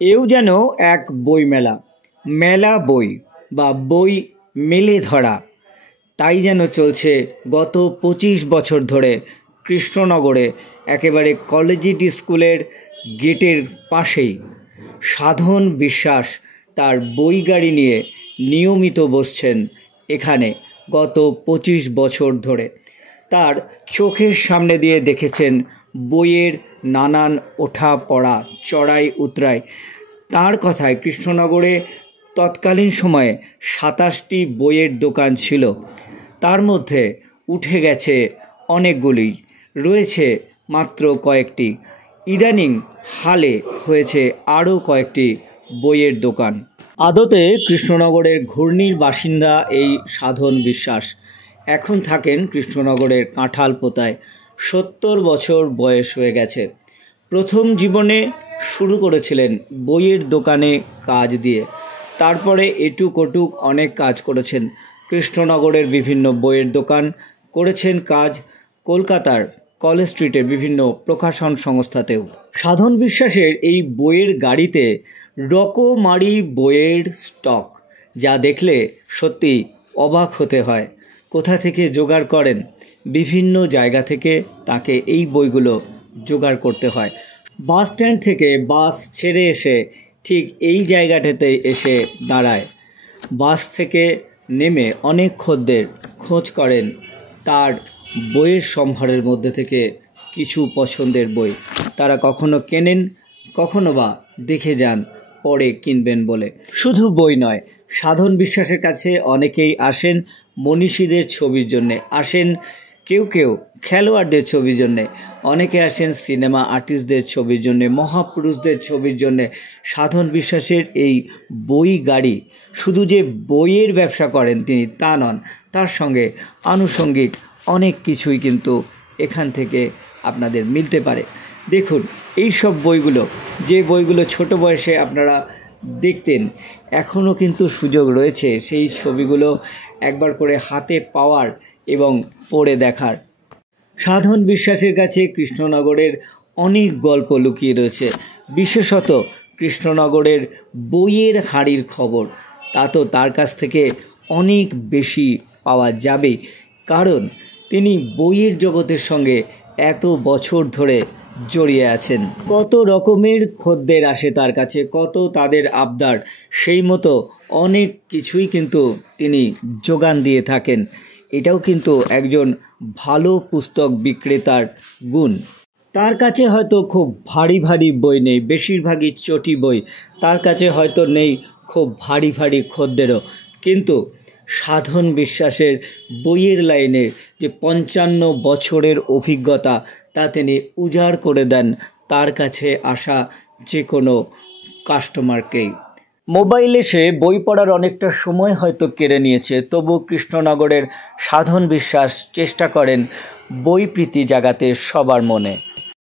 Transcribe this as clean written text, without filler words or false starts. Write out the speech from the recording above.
এও যেন এক বইমেলা, মেলা বই বা বই মেলে ধরা, তাই যেন চলছে গত 25 বছর ধরে কৃষ্ণনগরে, একেবারে কলেজিয়েট স্কুলের গেটের পাশেই। সাধন বিশ্বাস তার বই গাড়ি নিয়ে নিয়মিত বসছেন এখানে গত 25 বছর ধরে। তার চোখের সামনে দিয়ে দেখেছেন বইয়ের নানান ওঠা পড়া, চড়াই উতরাই। তার কথায় কৃষ্ণনগরে তৎকালীন সময়ে 27টি বইয়ের দোকান ছিল, তার মধ্যে উঠে গেছে অনেকগুলি, রয়েছে মাত্র কয়েকটি। ইদানিং হালে হয়েছে আরও কয়েকটি বইয়ের দোকান। আদতে কৃষ্ণনগরের ঘূর্ণির বাসিন্দা এই সাধন বিশ্বাস এখন থাকেন কৃষ্ণনগরের কাঁঠালপোতায়। 70 বছর বয়স হয়ে গেছে। প্রথম জীবনে শুরু করেছিলেন বইয়ের দোকানে কাজ দিয়ে, তারপরে এটুক ওটুক অনেক কাজ করেছেন। কৃষ্ণনগরের বিভিন্ন বইয়ের দোকান করেছেন কাজ, কলকাতার কলেজ স্ট্রিটের বিভিন্ন প্রকাশন সংস্থাতেও। সাধন বিশ্বাসের এই বইয়ের গাড়িতে রকমারি বইয়ের স্টক, যা দেখলে সত্যি অবাক হতে হয়। কোথা থেকে জোগাড় করেন? বিভিন্ন জায়গা থেকে তাকে এই বইগুলো জোগাড় করতে হয়। বাস স্ট্যান্ড থেকে বাস ছেড়ে এসে ঠিক এই জায়গাটাতে এসে দাঁড়ায়। বাস থেকে নেমে অনেক খদ্দের খোঁজ করেন তার বইয়ের সম্ভারের মধ্যে থেকে কিছু পছন্দের বই। তারা কখনো কেনেন, কখনো বা দেখে যান পরে কিনবেন বলে। শুধু বই নয়, সাধন বিশ্বাসের কাছে অনেকেই আসেন মনীষীদের ছবির জন্যে, আসেন কেউ কেউ খেলোয়াড়দের ছবির জন্যে, অনেকে আসেন সিনেমা আর্টিস্টদের ছবির জন্যে, মহাপুরুষদের ছবির জন্যে। সাধন বিশ্বাসের এই বই গাড়ি, শুধু যে বইয়ের ব্যবসা করেন তিনি তা নন, তার সঙ্গে আনুষঙ্গিক অনেক কিছুই কিন্তু এখান থেকে আপনাদের মিলতে পারে। দেখুন এই সব বইগুলো, যে বইগুলো ছোট বয়সে আপনারা দেখতেন, এখনও কিন্তু সুযোগ রয়েছে সেই ছবিগুলো একবার করে হাতে পাওয়ার এবং পড়ে দেখার। সাধন বিশ্বাসের কাছে কৃষ্ণনগরের অনেক গল্প লুকিয়ে রয়েছে, বিশেষত কৃষ্ণনগরের বইয়ের হাঁড়ির খবর। তা তো তার কাছ থেকে অনেক বেশি পাওয়া যাবে, কারণ তিনি বইয়ের জগতের সঙ্গে এত বছর ধরে জড়িয়ে আছেন। কত রকমের খদ্দের আসে তার কাছে, কত তাদের আবদার, সেই মতো অনেক কিছুই কিন্তু তিনি যোগান দিয়ে থাকেন। এটাও কিন্তু একজন ভালো পুস্তক বিক্রেতার গুণ। তার কাছে হয়তো খুব ভারী ভারী বই নেই, বেশিরভাগই চটি বই। তার কাছে হয়তো নেই খুব ভারী ভারী খদ্দেরও, কিন্তু সাধন বিশ্বাসের বইয়ের লাইনের যে 55 বছরের অভিজ্ঞতা, তা তিনি উজাড় করে দেন তার কাছে আসা যে কোনো কাস্টমারকেই। মোবাইল এসে বই পড়ার অনেকটা সময় হয়তো কেড়ে নিয়েছে, তবু কৃষ্ণনগরের সাধন বিশ্বাস চেষ্টা করেন বই প্রীতি জাগাতে সবার মনে।